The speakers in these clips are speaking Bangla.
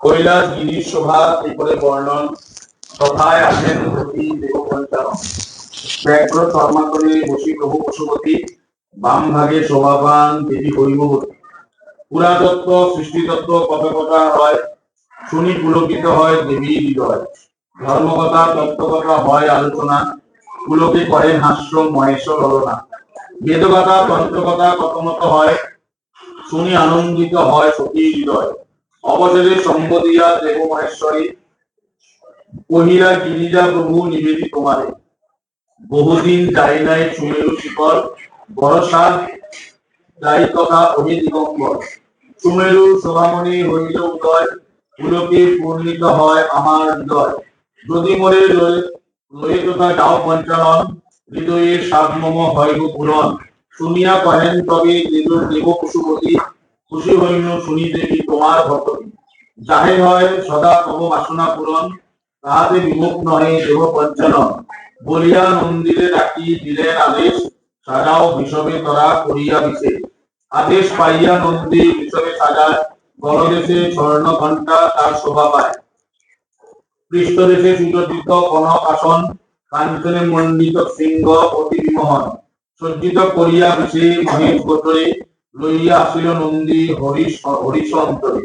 কৈলাসগিরি শোভা এরপরে বর্ণন তথায় আসেন ব্যাঘ্র শর্মাকরে বসি প্রভু পশুপতি বাম ভাগে শোভাবান দেবী হৈমবতী পুরাতত্ত্ব সৃষ্টিতত্ত্ব কথা কথা হয় শুনি পুলকিত হয় দেবী হৃদয় ধর্মকথা তত্ত্বকথা হয় আলোচনা পুলকে করেন হাস্য মহেশ্বর ললনা বেদকথা তন্ত্রকথা কথমত হয় শুনি আনন্দিত হয় সতী হৃদয় অবশেষে সম্বোধিয়া দেব মহেশ্বরী কহিলা গিরিজা প্রভু নিবেদি তোমারে বহুদিন যাই নাই সুমেরু শিখর বরসা যাই তথা অহি দিগম্বর সুমেরু শোভামণি হইল উদয় পুলকে পূর্ণিত হয় আমার হৃদয় যদি মোরে লয়ে তথা যাও পঞ্চানন হৃদয়ের সাধমম হয় গো পূরণ শুনিয়া কহেন তবে দেব পশুপতি খুশি হইল শুনি দেবী তোমার ভক্তি যাহে হয় সদা তব বাসনা পূরণ তাহাতে বিমুখ নহে দেব পঞ্চানন বলিয়া নন্দিরে ডাকি দিলেন আদেশ সাজাও বিষবে তরা করিয়া বিশেষ আদেশ পাইয়া নন্দী বিষবে সাজায় গলদেশে স্বর্ণ ঘণ্টা তার শোভা পায় পৃষ্ঠদেশে সুসজ্জিত কনক আসন কাঞ্চনে মণ্ডিত শৃঙ্গ অতি বিমোহন সজ্জিত করিয়া বিশে মহেশ গোচরে লইয়া আসিল নন্দী হরিশ অন্তরে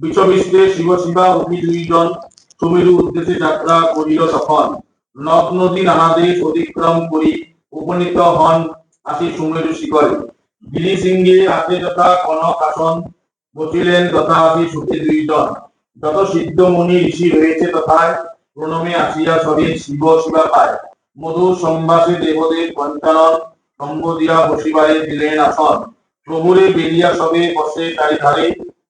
বিশ্ববিশ্বে শিব শিবা অতি দুইজন সুমেরু উদ্দেশ্যে যাত্রা করিল তখন নদ নদী নানা দেশ অতিক্রম করি উপনীত হন আসি সুমেরু শিখরে গিরি সিংহে হাতে যথা কনক আসন বসিলেন তথা আসি সুখে দুইজন যত সিদ্ধমণি ঋষি রয়েছে তথায় প্রণমে আসিয়া সবে শিব শিবা পায় মধু সম্ভাসে দেবদেব পঞ্চানন সম্বোধিয়া বসিবারে দিলেন আসন প্রভুরে বেরিয়া সবে বসে তাই ধারে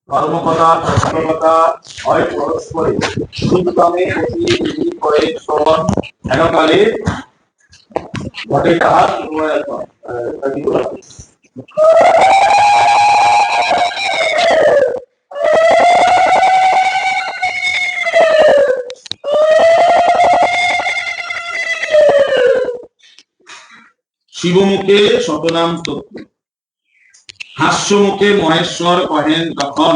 ধর্মকথা তত্ত্বকথা হয় পরস্পরে উত্তমে করে শ্রবণ হেনকালে ঘটে তাহার শিবমুখে শতনাম তত্ত্ব হাস্যমুখে মহেশ্বর কহেন তখন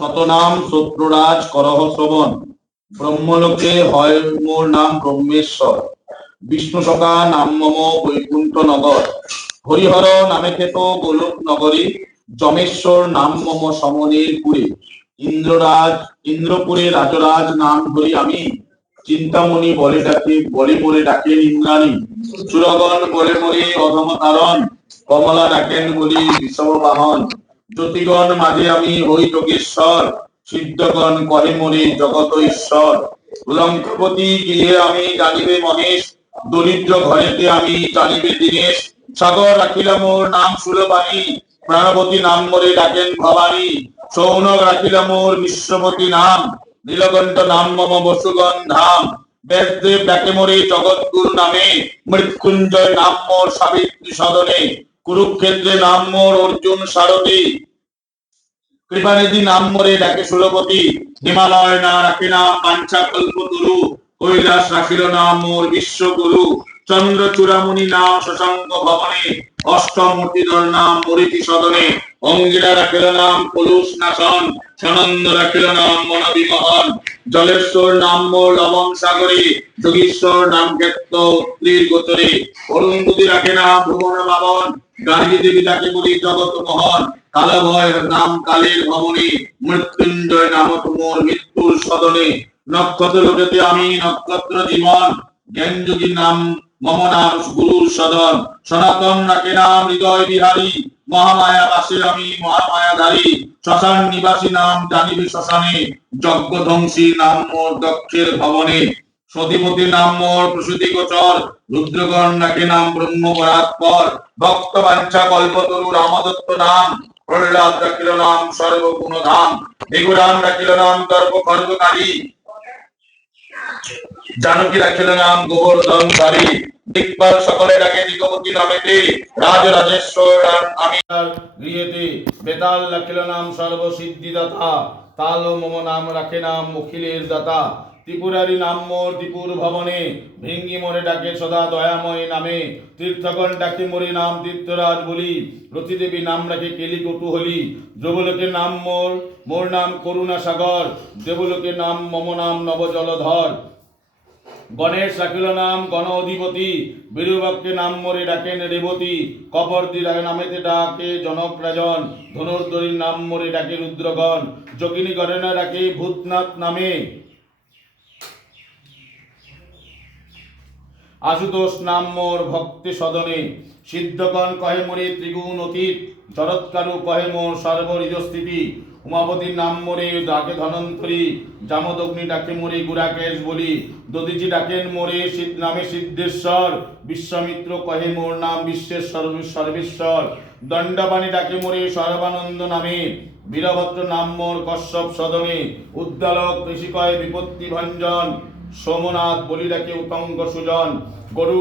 শতনাম সত্যরাজ করহ শ্রবণ ব্রহ্মলোকে হয় মোর নাম ব্রহ্মেশ্বর বিষ্ণু সখা নাম মম বৈকুণ্ঠ নগর হরিহর নামে খেত গোলক নগরী যমেশ্বর নাম মম সমনের পুরে ইন্দ্রপুরে রাজরাজ নাম ধরি আমি চিন্তামণি বলে মোরে ডাকেন ইন্দ্রাণী সুরগণ বলে মোরে অধম তারণ কমলা ডাকেন বলি বিষম বাহন জ্যোতিগণ মাঝে আমি হই যোগেশ্বর সিদ্ধগণ করে মোরে জগত ঈশ্বর লঙ্কপতি গিয়ে আমি জানিবে মহেশ দরিদ্র ঘরেতে আমি জানিবে দীনেশ সাগর রাখিলাম মোর নাম সুলবাণী প্রাণবতী নাম মোরে ডাকেন ভবানী সৌনক রাখিলাম মোর বিশ্বপতি নাম নীলকণ্ঠ নাম মম বসুগণ ধাম ব্যাসদেব ডাকে মোরে জগৎগুরু নামে মৃত্যুঞ্জয় নাম মোর সাবিত্রী সদনে কুরুক্ষেত্রে নাম মোর অর্জুন সারথী কৃপানিধি নাম মোরে ডাকে সুরপতি হিমালয় না রাখে নাম পাঞ্চা কল্পতরু কৈলাস রাখিল নাম মোর বিশ্বগুরু চন্দ্র চূড়ামণি নাম শশাঙ্ক ভবনে অষ্টম মূর্তিধর নাম মরিচি সদনে অঙ্গিরা রাখিল নাম কলুষ নাশন সনন্দ রাখিল নাম মনবিমোহন জলেশ্বর নাম মোর লবণ সাগরে যোগীশ্বর নাম ক্ষেত্র উত্তীর গোচরে অরুন্ধতি রাখে নাম ভুবন বাবন গার্গী দেবী তাকে বলি জগৎ মোহন কাল ভয় নাম কালের ভবনে মৃত্যুঞ্জয় নাম তোমার মৃত্যুর সদনে নক্ষত্র লোকেতে আমি নক্ষত্র জীবন জ্ঞান যোগী নাম মম নাম গুরুর সদন সনাতন রাখে নাম হৃদয় বিহারী মহামায়া বাসে আমি মহামায়াধারী শ্মশান নিবাসী নাম জানিবে শ্মশানে যজ্ঞ ধ্বংসী নাম মোর দক্ষের ভবনে সতীপতি নাম মোর প্রসূতি গোচর রুদ্রগণ রাখে নাম ব্রহ্ম পরাৎপর ভক্ত বাঞ্ছা কল্পতরু রামদত্ত নাম প্রহ্লাদ রাখিল নাম সর্বগুণ ধাম বেগুরাম রাখিল নাম তর্ক খর্বকারী জানকী রাখিল নাম গোবর্ধনকারী দিকপাল সকলে ডাকে দিগপতি নামেতে রাজরাজেশ্বর আমি গৃহেতে বেতাল রাখিল নাম সর্বসিদ্ধিদাতা তাল মম নাম রাখে নাম অখিলের দাতা। ত্রিপুরারি নাম মোর ত্রিপুর ভবনে, ভেঙ্গি মোরে ডাকে সদা দয়াময় নামে। তীর্থগণ ডাকে মোরে নাম তীর্থরাজ বলি, রতিদেবী নাম রাখে কেলি কটুহলি। দ্রবলোকের নাম মোর, মোর নাম করুণা সাগর, দেবলোকের নাম মম নাম নব জলধর। গণেশ রাখিল নাম গণ অধিপতি, বীরবাক্যে নাম মোরে ডাকেন রেবতী। কপর্দি নামেতে ডাকে জনক রাজন, ধনুর্ধরীর নাম মোরে ডাকে রুদ্রগণ। যোগিনী গণনা ডাকে ভূতনাথ নামে, আশুতোষ নাম মোর ভক্তি সদনে। সিদ্ধগণ কহে মোরে ত্রিগুণ অতীত, জরৎকারু কহে মোর সর্বহৃদস্থিতি। উমাপতির নাম মোরে ডাকে ধনন্তরী, জামদগ্নি ডাকে মোরে গুড়াকেশ বলি। দধিজি ডাকেন মোরে নামে সিদ্ধেশ্বর, বিশ্বামিত্র কহে মোর নাম বিশ্বেশ্বর সর্বেশ্বর। দণ্ডপাণি ডাকে মোরে সর্বানন্দ নামে, বীরভদ্র নাম মোর কশ্যপ সদনে। উদ্দালক ঋষি কয় বিপত্তি ভঞ্জন, সোমনাথ বলি ডাকে উতঙ্গ সুজন। গরু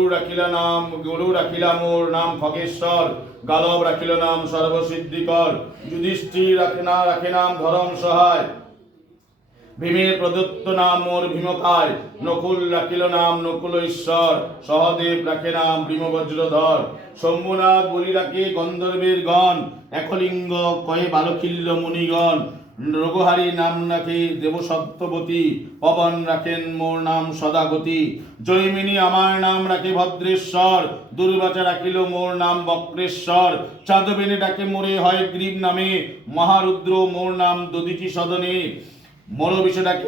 রাখিলা মোর নাম খগেশ্বর, গালব রাখিল নাম সর্বসিদ্ধিকর। যুধিষ্ঠির রাখে নাম ধরম সহায়, ভীমের প্রদত্ত নাম মোর ভীমকায়। নকুল রাখিল নাম নকুল ঈশ্বর, সহদেব রাখে নাম ভীমবজ্রধর। শম্ভুনাথ বলি রাখে গন্ধর্বের গণ, একলিঙ্গ কহে বালখিল্য মুনিগণ। রঘুহারি নাম রাখে দেব সত্যবতী, পবন রাখেন মোর নাম সদাগতি। জৈমিনী আমার নাম রাখে ভদ্রেশ্বর, দুর্বাচা রাখিল মোর নাম বক্রেশ্বর। চাঁদবেনে ডাকে মোরে হয় গ্রীব নামে, মহারুদ্র মোর নাম দধিচি সদনে। মরবিষ ডাকে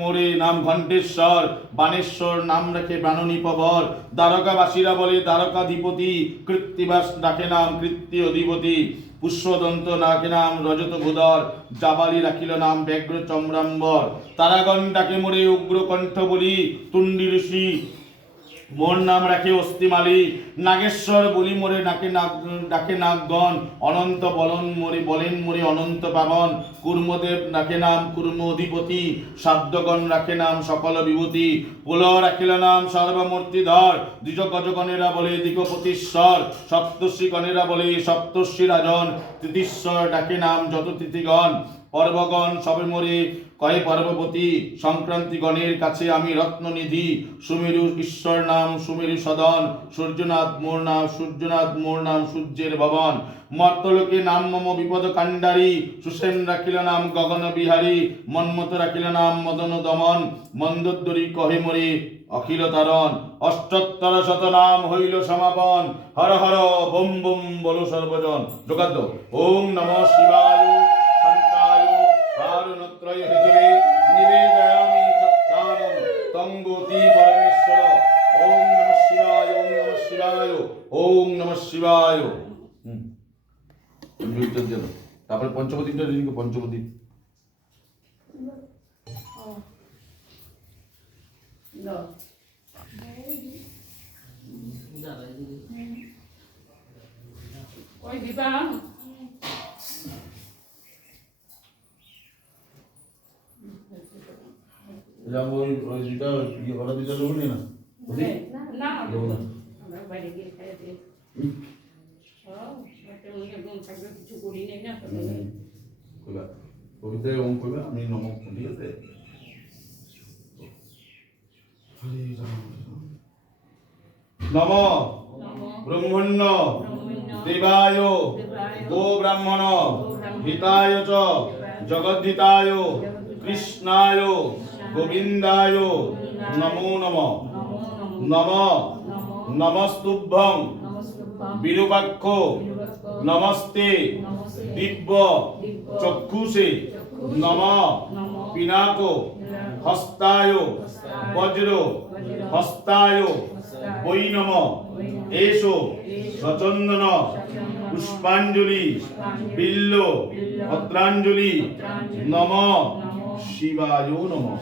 মোরে নাম ঘণ্টেশ্বর, বানেশ্বর নাম রাখে বাননীপবর। দ্বারকাবাসীরা বলে দ্বারকাধিপতি, কৃত্তিবাস ডাকে নাম কৃত্তি অধিপতি। পুষ্পদন্ত ডাকে নাম রজত ভূধর, জাবালি রাখিল নাম ব্যাঘ্র চম্রাম্বর। তারাগণ ডাকে মোরে উগ্রকণ্ঠ বলি, তুণ্ডি ঋষি মোর নাম রাখে অস্থিমালি। নাগেশ্বর বলি মোরে ডাকে নাগগণ, অনন্ত বলেন মোরে অনন্ত পাবন। কুর্মদেব ডাকে নাম কুর্ম অধিপতি, সাধ্যগণ রাখে নাম সকল বিভূতি। পুল রাখিল নাম সর্বমূর্তিধর, দ্বিজ গজগণেরা বলে দিগপতিশ্বর। সপ্তর্ষি গণেরা বলে সপ্তর্ষি রাজন, তৃতীশ্বর ডাকে নাম যত তিথিগণ। পর্বগণ সবে মোরে কহে পর্বপতি, সংক্রান্তি গণের কাছে আমি রত্ননিধি। সুমেরু ঈশ্বর নাম সুমেরু সদন, সূর্যনাথ মোর নাম সূর্যের ভবন। মর্তলোকে নাম মম বিপদ কাণ্ডারী, সুসেন রাখিল নাম গগন বিহারী। মন্মত রাখিল নাম মদন দমন, মন্দোদরী কহে মোরে অখিল তারণ। অষ্টোত্তর শত নাম হইল সমাপন, হর হর বম বম বলো সর্বজন। যোগাদ্দ ওম নমঃ শিবায় শান্তায় কারণত্রয় হেতবে, নিবেদয়ামি চত্তারং তঙ্গতি পরমেশ্বর। ওম নমঃ শিবায় ওম নমঃ শিবায় ওম নমঃ শিবায়। তারপরে পঞ্চবতীটা রিডিং পঞ্চবতী। ওই দিবা যেমন ওই যেটা ওরা দিতে লোক নেই না না লোক না আমরা বাইরে গিয়ে খাই দিই কিছু করি নেই না কইবা কবিতায় ওম কইবা আমি নমক ঠিক আছে। নম ব্রহ্মণ্য দেবায় গো ব্রাহ্মণ হিতায় চ জগদ্ধিতায় কৃষ্ণায় গোবিন্দায় নমো নমঃ। নম নমস্তুভ্যং বিরূপাক্ষ নমস্তে দিব্য চক্ষুষে নম পিনাক হস্তায় বজ্র হস্তায় বৈ নম। এসো সচন্দন পুষ্পাঞ্জলি বিল্ল পত্রাঞ্জলি নম শিবায় নমঃ।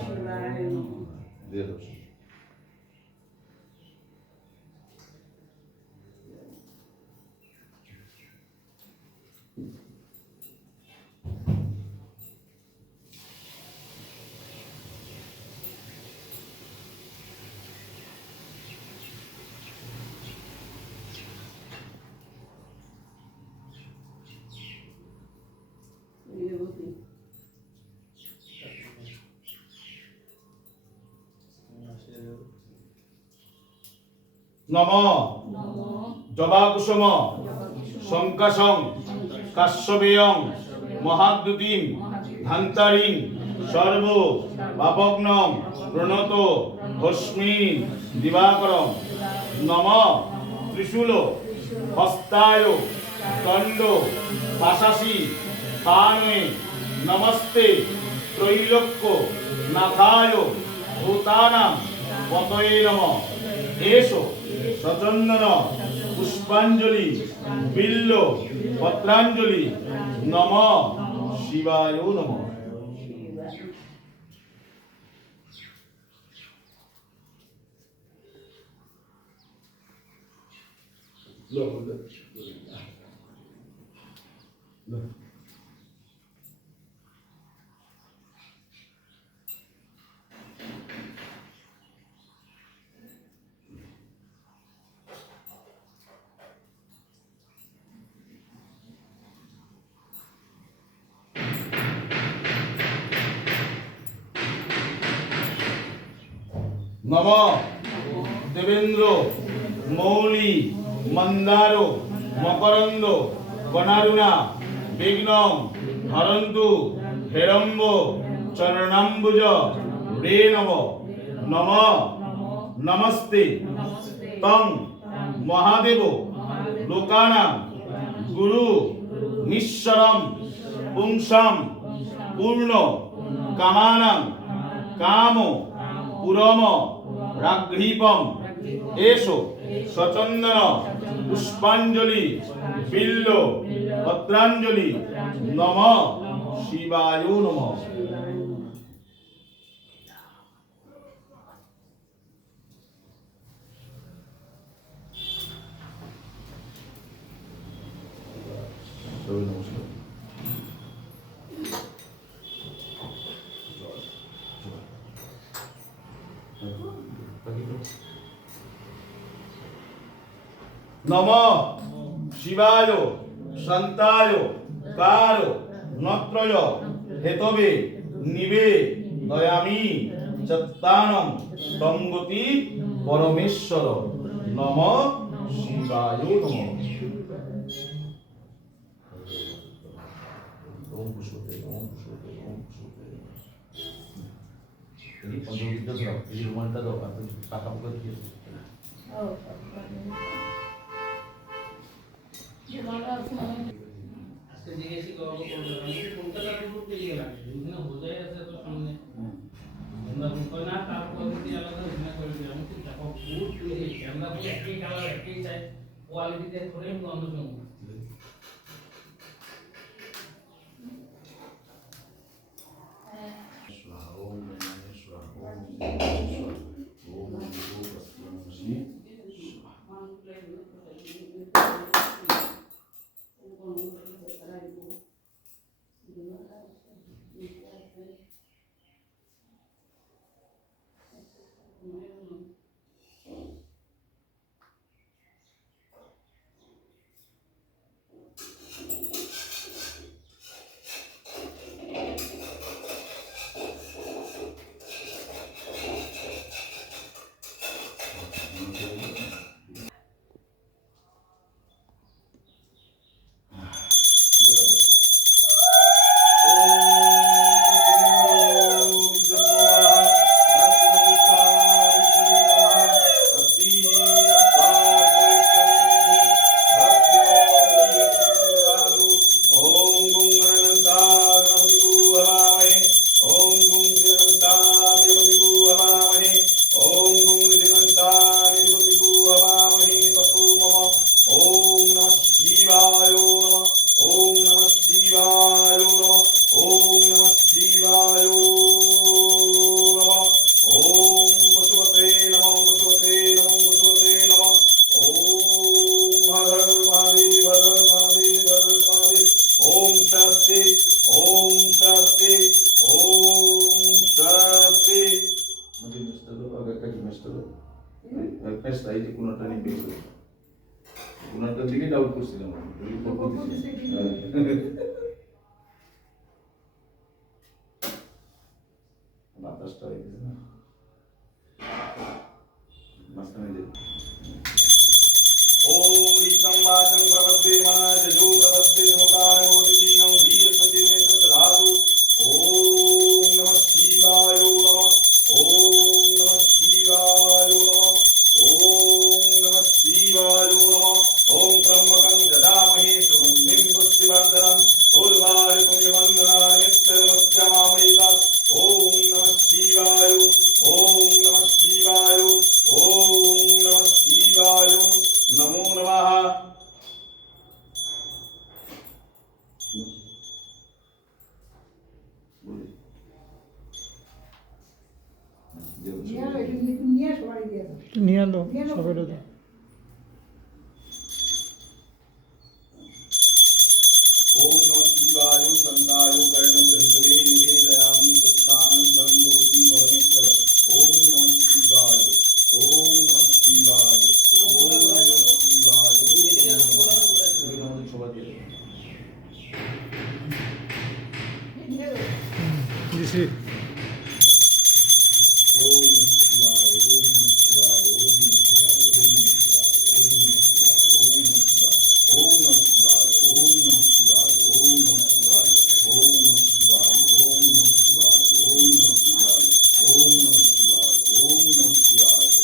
নম নম জবাকুসুম শঙ্কাশং কাশ্যপেয়ং মহাদ্যুতিম ধান্তারিং সর্ব পাপগ্নং প্রণত ভস্মি দিবাকরং নম ত্রিশূল হস্তায় দণ্ড পাশাসি পাণে নমস্তে ত্রৈলোক্য নাথায় ভূতানাং পতয়ে নমঃ এসো সচন্দন পুষ্পাঞ্জলি বিল্ল পত্রাঞ্জলি নম শিবায় নমঃ। নম দেবেন্দ্র মৌলি মন্দার মকরন্দ বনারুণা বিঘ্নং হরন্তু হেরম্ব চরণাম্বুজ রে নম নম নমস্তে তং মহাদেব লোকানাং গুরু নিঃস্বরম পুংসাম পূর্ণ কামানাং কাম পুরম রাঘ্রিপম এসো সচন্দন পুষ্পাঞ্জলি বিল্ল পত্রাঞ্জলি নম শিবায় নমঃ। নম শিবায় শান্তায় কার নত্রয় হেতবে নিবে দয়ামি চত্তানং তঙ্গতি পরমেশ্বর নম শিবায় নমঃ। ওম পুষ্পতে ওম পুষ্পতে ওম পুষ্পতে। এই পঞ্চবিদ্যা দাও, এই রুমালটা দাও, আর টাকা পয়সা দিয়ে আজকে জিজ্ঞেসই করবো কলকাতা পুরো পেয়ে গেলাম ওখানে বোঝাই আছে তো সামনে আমরা কই না তার কোয়ালিটি আলাদা ওখানে করে দিই আমি ঠিক দেখো পুরো পেয়ে আমরা পুরো একই কালার একই চাই কোয়ালিটিতে করে গন্ধ শুনবো Pesta এই যে কোনটা নিবে কোনটা দিকে ডাউট করছিলাম বাতাসটা হইছে না মাঝখানে যে ओम रीतं वाचं प्रपद्ये मनजो प्रपद्ये समुखानमोदिनीनं ह्रीयस्वतिमे तद्धातु ओम नमः शिवाय नमः ओम नमः शिवाय नमः ओम नमः शिवाय नमः ओम त्र्यंबकं ददामहे सुगन्धिं पुष्टिवर्धनम् उर्वारुकं यमङ्गलानि नित्यनमस्यामृतात् ओम नमः शिवाय ओम नमः शिवाय ओम नमः शिवाय नमो नमः নিয়ে এলো সবের তো ओम नमः शिवाय संताय कर्णप्रहितवे निवेदयामि तत्स्थानं संगोति परमेश्वर ओम नमः शिवाय ओम नमः शिवाय ओम नमः शिवाय দিছি ओम शिवाय ओम शिवाय ओम शिवाय ओम शिवाय ओम शिवाय ओम शिवाय ओम शिवाय ओम शिवाय ओम शिवाय ओम शिवाय ओम शिवाय ओम शिवाय ओम शिवाय ओम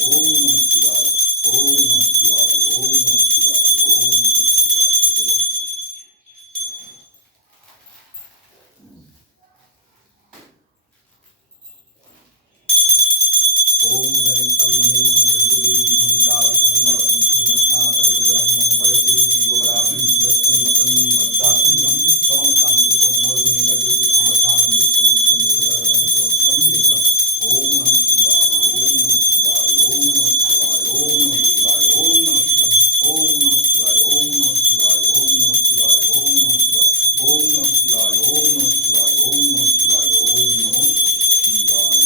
शिवाय ओम शिवाय ओम शिवाय ओम शिवाय ओम धनितं महेशं हरिदेवी भंतावितं नवतं संरत्नाकरगजरंगं परशिवमे गोबराभिजस्तं वसन्नं वद्दासीनं समं शान्तितं मोर्गुणि गजोतिष्ठवसानं विश्वविश्वं सुरवरवंशवक्त्रं कीर्तम् ओम नमः शिवाय ओम नमः शिवाय ओम नमः शिवाय ओम नमः शिवाय ओम नमः शिवाय ओम नमः शिवाय ओम नमः शिवाय ओम नमः शिवाय ओम नमः शिवाय ओम नमः शिवाय ओम नमः शिवाय ओम नमः शिवाय ओम नमो शिवाय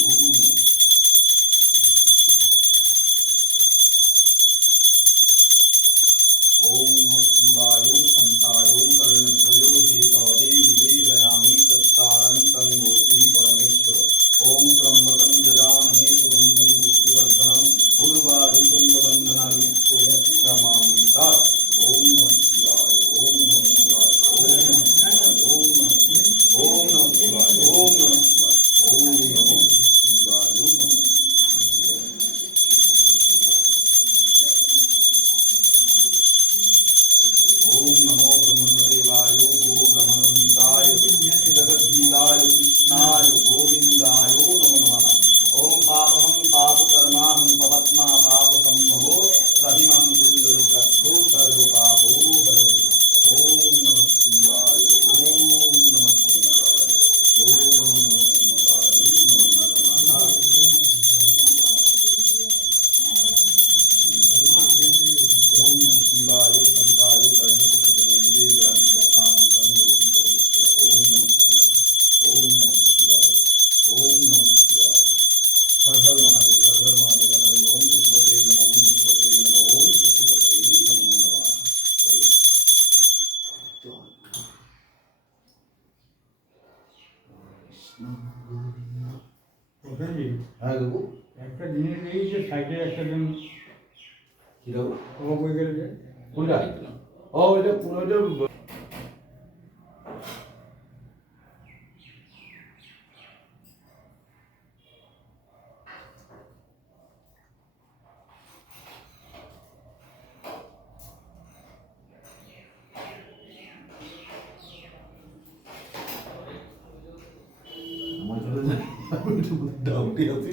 ओम नमः शिवाय संताय कर्णत्रयो हेतवे निवेदयामि तत्तारं संगोति परमेश्वर ओम त्र्यंबकं जजामहे सुगन्धिं पुष्टिवर्धनम् उर्वारुकं यवन्दनायुक्तमामृतात् ओम नमः शिवाय ओम नमः शिवाय ओम नमः शिवाय ओम नमः शिवाय ओम नमः शिवाय ओम नमः शिवाय नमः ओम नमो ब्रह्मदेवाय गो ब्रह्मणहिताय जगद्धिताय कृष्णाय गोविंदाय नमो नमः ओम पापहं पापकर्माहं पवत्मा पापसंभवो रहिमं गुरुदरिकस्थो सर्वपापो हरः ओम नमः शिवाय ओम नमः शिवाय ओम नमः शिवाय नमो नमः ओम नमः शिवाय संताय कर्णप्रहितवे निवेदयामि तत्तारं संगोति परमेश्वर ओम नमः शिवाय ओम नमः शिवाय ओम नमः शिवाय हर हर महादेव हर हर महादेव हर हर ओम पुष्पते नमो ओम पुष्पते नमो ओम पुष्पते नमो नमः একটা জিনিস এই যে সাইডে একটা দিন কিরকম অবাক হয়ে গেল যে কোনটা ও এটা পুরোটা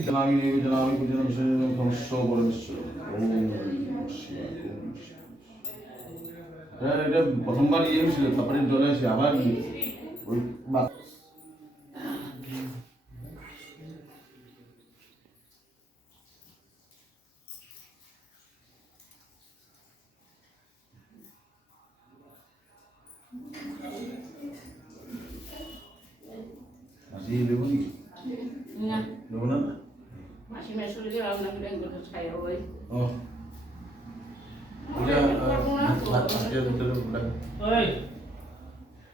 জনামি জনামি পূজন বিশ্বজন ধ্বংস পরমেশ্বর ওম নমঃ শিবায় ওম নমঃ শিবায়। এটা প্রথমবার ইয়ে হয়েছিল তারপরে জলে আসে আবার ইয়ে ওই আসি দেবো কি না দেবো না মাসি মেশরে যে রান্না করে একবার খাই ওই ও এটা আজকে দুটো ওই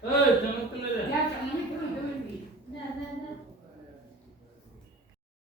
ওই চমক তুলে দে যা আমি করে দেবি